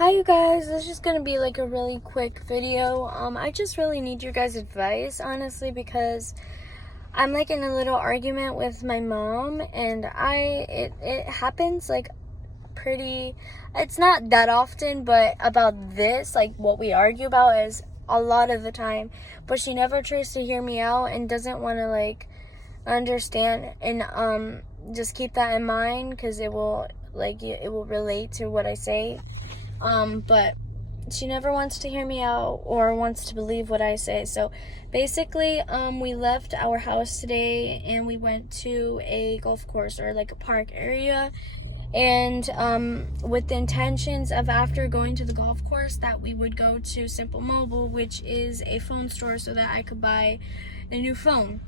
Hi you guys, this is gonna be like a really quick video. I just really need your guys' advice, honestly, because I'm like in a little argument with my mom, and it happens like pretty, it's not that often, but about this, like what we argue about is a lot of the time, but she never tries to hear me out and doesn't want to like understand, and just keep that in mind because it will relate to what I say. But she never wants to hear me out or wants to believe what I say. So basically, we left our house today and we went to a golf course or like a park area. And with the intentions of, after going to the golf course, that we would go to Simple Mobile, which is a phone store, so that I could buy a new phone.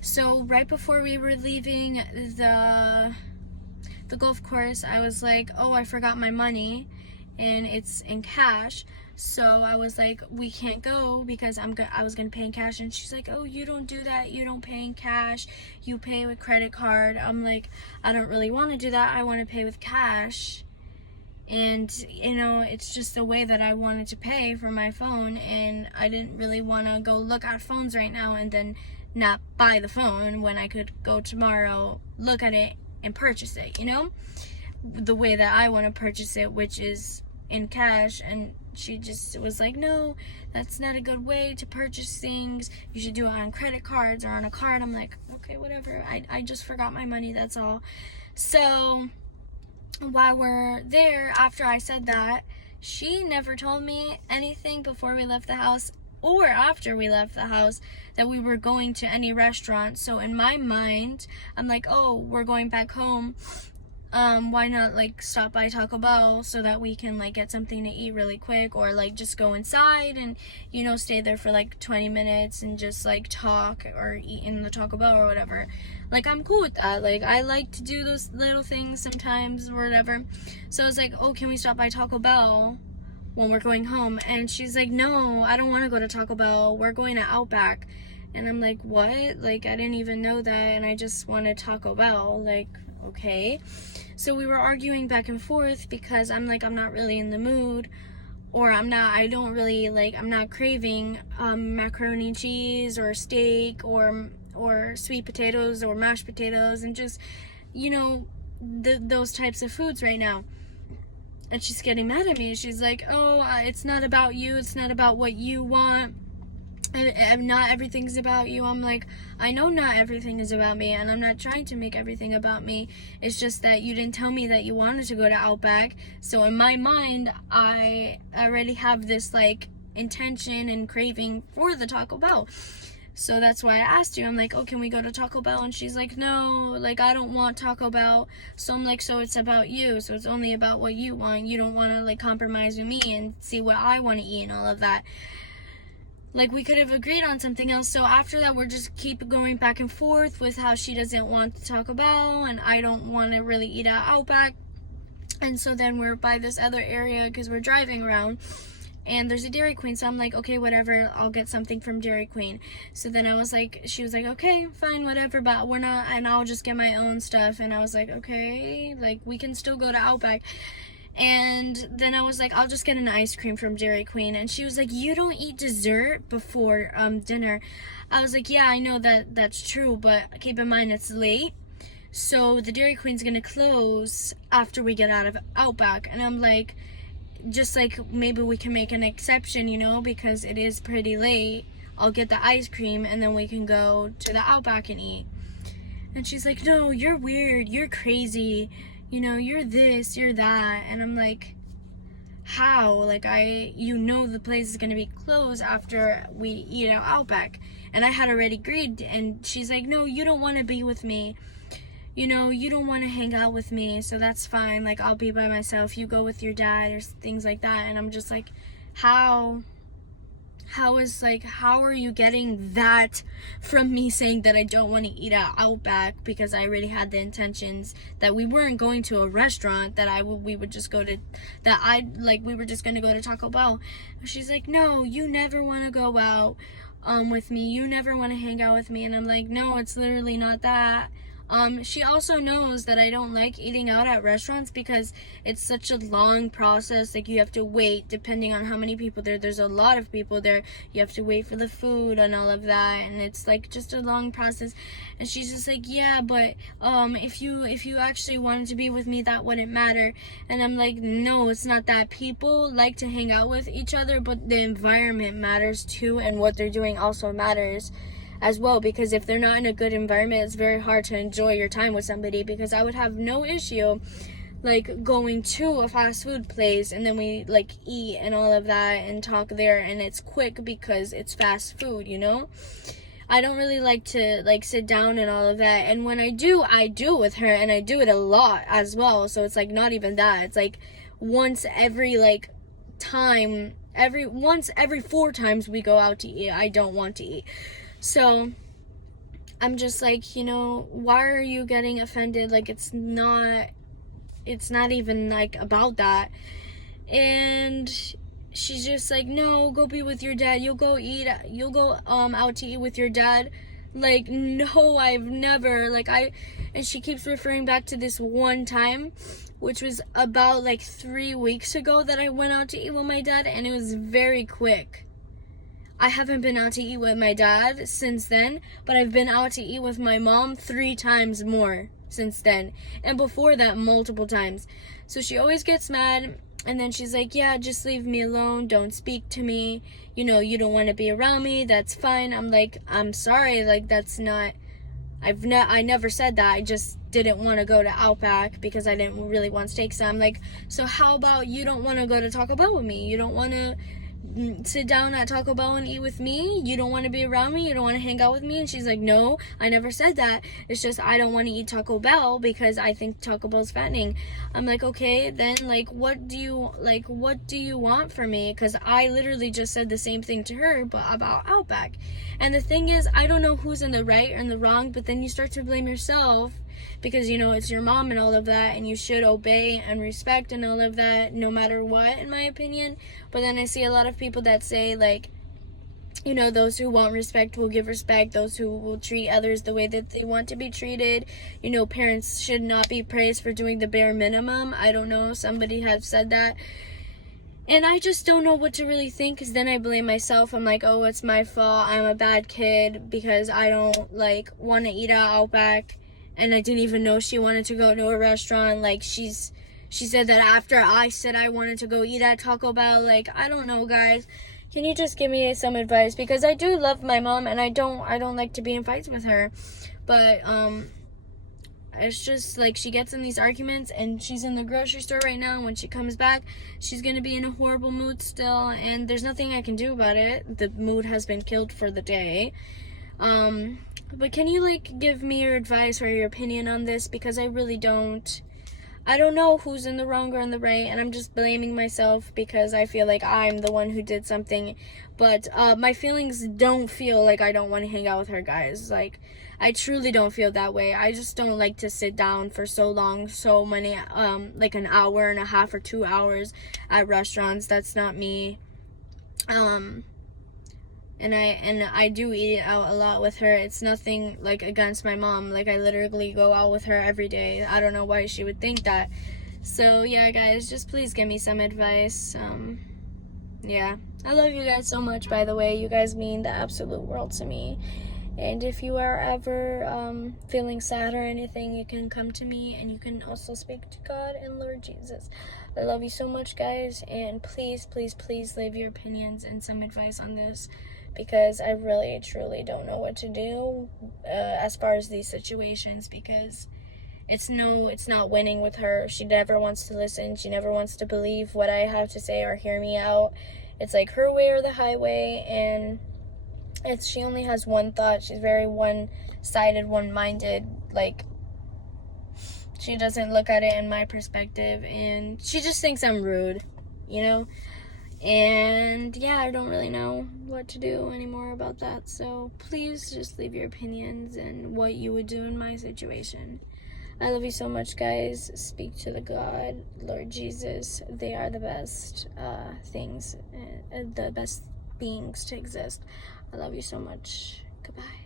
So right before we were leaving the golf course, I was like, oh, I forgot my money and it's in cash. So I was like, we can't go because I was gonna pay in cash. And she's like, oh, you don't do that, you don't pay in cash, you pay with credit card. I'm like, I don't really want to do that, I want to pay with cash. And you know, it's just the way that I wanted to pay for my phone, and I didn't really want to go look at phones right now and then not buy the phone when I could go tomorrow, look at it, and purchase it, you know, the way that I want to purchase it, which is in cash. And she just was like, no, that's not a good way to purchase things, you should do it on credit cards or on a card. I'm like, okay, whatever, I just forgot my money, that's all. So while we're there, after I said that, she never told me anything before we left the house or after we left the house that we were going to any restaurant. So in my mind, I'm like, oh, we're going back home, why not like stop by Taco Bell so that we can like get something to eat really quick, or like just go inside and, you know, stay there for like 20 minutes and just like talk or eat in the Taco Bell or whatever. Like, I'm cool with that. Like, I like to do those little things sometimes or whatever. So I was like, oh, can we stop by Taco Bell when we're going home? And she's like, no, I don't want to go to Taco Bell, we're going to Outback. And I'm like, what? Like, I didn't even know that, and I just wanted Taco Bell. Like, okay. So we were arguing back and forth because I'm like, I'm not really in the mood, or I don't really like, I'm not craving macaroni and cheese or steak or sweet potatoes or mashed potatoes and just, you know, those types of foods right now. And she's getting mad at me. She's like, oh, it's not about you, it's not about what you want, and not everything's about you. I'm like, I know not everything is about me, and I'm not trying to make everything about me. It's just that you didn't tell me that you wanted to go to Outback. So in my mind, I already have this like intention and craving for the Taco Bell. So that's why I asked you. I'm like, oh, can we go to Taco Bell? And she's like, no, like, I don't want Taco Bell. So I'm like, so it's about you. So it's only about what you want. You don't want to like compromise with me and see what I want to eat and all of that. Like, we could have agreed on something else. So after that, we're just keep going back and forth with how she doesn't want to Taco Bell and I don't want to really eat at Outback. And so then we're by this other area because we're driving around, and there's a Dairy Queen. So I'm like, okay, whatever, I'll get something from Dairy Queen. So then I was like, she was like, okay, fine, whatever, but we're not, and I'll just get my own stuff. And I was like, okay, like, we can still go to Outback. And then I was like, I'll just get an ice cream from Dairy Queen. And she was like, you don't eat dessert before dinner. I was like, yeah, I know that's true, but keep in mind it's late, so the Dairy Queen's gonna close after we get out of Outback. And I'm like, just like, maybe we can make an exception, you know, because it is pretty late. I'll get the ice cream and then we can go to the Outback and eat. And she's like, no, you're weird, you're crazy, you know, you're this, you're that. And I'm like, how? Like, you know, the place is gonna be closed after we eat at Outback. And I had already agreed. And she's like, no, you don't want to be with me, you know, you don't want to hang out with me, so that's fine, like, I'll be by myself, you go with your dad, or things like that. And I'm just like, how are you getting that from me saying that I don't want to eat at Outback because I already had the intentions that we weren't going to a restaurant, that we would just go to, we were just going to go to Taco Bell. She's like, no, you never want to go out with me, you never want to hang out with me. And I'm like, no, it's literally not that. She also knows that I don't like eating out at restaurants because it's such a long process. Like, you have to wait depending on how many people there's a lot of people there. You have to wait for the food and all of that, and it's like just a long process. And she's just like, yeah, but if you actually wanted to be with me, that wouldn't matter. And I'm like, no, it's not that. People like to hang out with each other, but the environment matters too, and what they're doing also matters as well, because if they're not in a good environment, it's very hard to enjoy your time with somebody. Because I would have no issue like going to a fast food place and then we like eat and all of that and talk there, and it's quick because it's fast food, you know. I don't really like to like sit down and all of that, and when I do with her, and I do it a lot as well. So it's like not even that, it's like once every like time, once every 4 times we go out to eat, I don't want to eat. So I'm just like, you know, why are you getting offended? Like, it's not even like about that. And she's just like, no, go be with your dad. You'll go out to eat with your dad. Like, no, I've never, like, and she keeps referring back to this one time, which was about like 3 weeks ago, that I went out to eat with my dad, and it was very quick. I haven't been out to eat with my dad since then, but I've been out to eat with my mom 3 times more since then, and before that multiple times. So she always gets mad, and then she's like, yeah, just leave me alone, don't speak to me, you know, you don't want to be around me, that's fine. I'm like, I'm sorry, like, that's not, I never said that. I just didn't want to go to Outback because I didn't really want steaks. So I'm like, so how about you don't want to go to Taco Bell with me? You don't want to sit down at Taco Bell and eat with me? You don't want to be around me? You don't want to hang out with me? And she's like, no, I never said that. It's just I don't want to eat Taco Bell because I think Taco Bell's fattening. I'm like, okay, then like what do you want from me? Because I literally just said the same thing to her, but about Outback. And the thing is, I don't know who's in the right or in the wrong, but then you start to blame yourself because, you know, it's your mom and all of that, and you should obey and respect and all of that no matter what, in my opinion. But then I see a lot of people that say, like, you know, those who want respect will give respect, those who will treat others the way that they want to be treated. You know, parents should not be praised for doing the bare minimum. I don't know, somebody has said that. And I just don't know what to really think, because then I blame myself. I'm like, oh, it's my fault. I'm a bad kid because I don't, like, want to eat at Outback. And I didn't even know she wanted to go to a restaurant. Like, she said that after I said I wanted to go eat at Taco Bell. Like, I don't know, guys. Can you just give me some advice? Because I do love my mom, and I don't like to be in fights with her. But, it's just, like, she gets in these arguments, and she's in the grocery store right now. When she comes back, she's going to be in a horrible mood still, and there's nothing I can do about it. The mood has been killed for the day. But can you, like, give me your advice or your opinion on this? Because I really don't. I don't know who's in the wrong or in the right, and I'm just blaming myself because I feel like I'm the one who did something. But my feelings don't feel like I don't want to hang out with her, guys. Like, I truly don't feel that way. I just don't like to sit down for so long, so many, like an hour and a half or 2 hours at restaurants. That's not me. And I do eat out a lot with her. It's nothing like against my mom. Like, I literally go out with her every day. I don't know why she would think that. So yeah, guys, just please give me some advice. Yeah, I love you guys so much, by the way. You guys mean the absolute world to me. And if you are ever feeling sad or anything, you can come to me, and you can also speak to God and Lord Jesus. I love you so much, guys, and please, please, please leave your opinions and some advice on this, because I really, truly don't know what to do as far as these situations, because it's not winning with her. She never wants to listen. She never wants to believe what I have to say or hear me out. It's like her way or the highway, and she only has one thought. She's very one-sided, one-minded. Like, she doesn't look at it in my perspective, and she just thinks I'm rude, you know? And yeah, I don't really know what to do anymore about that. So please just leave your opinions and what you would do in my situation. I love you so much, guys. Speak to the God, Lord Jesus. They are the best things, the best beings to exist. I love you so much. Goodbye.